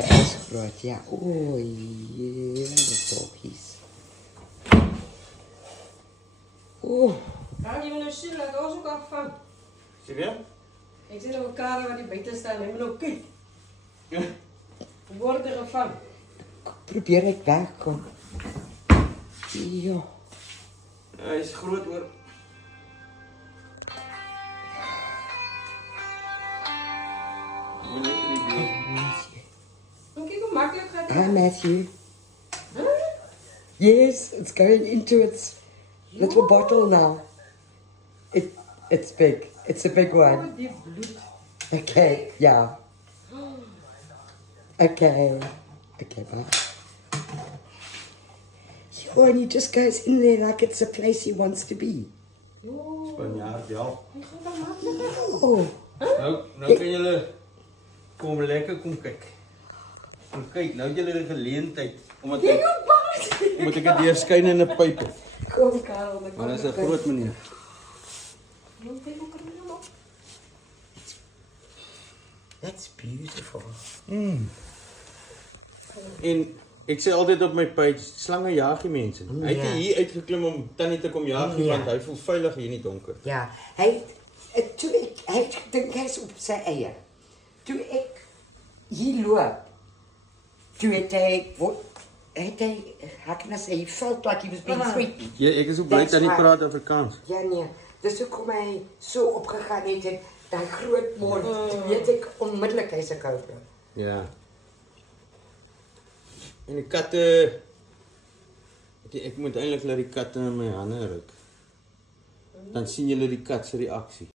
Hij is groot, ja. Oei, doggies. Oeh. Gaan je me nou zien, laat ons ook afvangen. Zie je? Ik zit op elkaar waar die buiten staan en we nou kijk. We worden gevangen. Probeer ik wegkom. Ja. Hij is groot hoor. Kijk hoe makkelijk gaat Hi, het. Matthew. Huh? Yes, it's going into its little bottle now. It's big. It's a big one. Oh, die bloed. Okay, yeah. Okay. Okay, bye. Yo, and he just goes in there like it's a place he wants to be. Oh, Spanjaard, ja. die gaat dan makkelijk. Oh. Nou kan jullie kom lekker kom kyk. Kom kyk, nou het julle 'n geleentheid omdat Kijk hoe bang is die. ek 'n deurskynende pyp het. Kom, Karel. Maar dat is 'n groot meneer. Nou, kijk hoe kan je nou? That's beautiful. En ek sê altyd op my page, slange jaag die mense. Hy het Ja. hier uitgeklim om tannie te kom jaag, Ja. want hy voel veilig hier in die donker. Ja, hij heeft gedink hij is op zijn eieren. Toen ik hier loop, toen het hij, how can I say, he felt like he was being threatened. Ja, ek is ook bly That's tannie why- praat Afrikaans. Ja, nee. Dus toen kom hij zo opgegaan heeft en dat groot mond, toen weet ik onmiddellijk hij is een koper. Ja. En die katte, ek moet eintlik laat die katte in my hande ruk. Dan sien julle die kat se reaksie.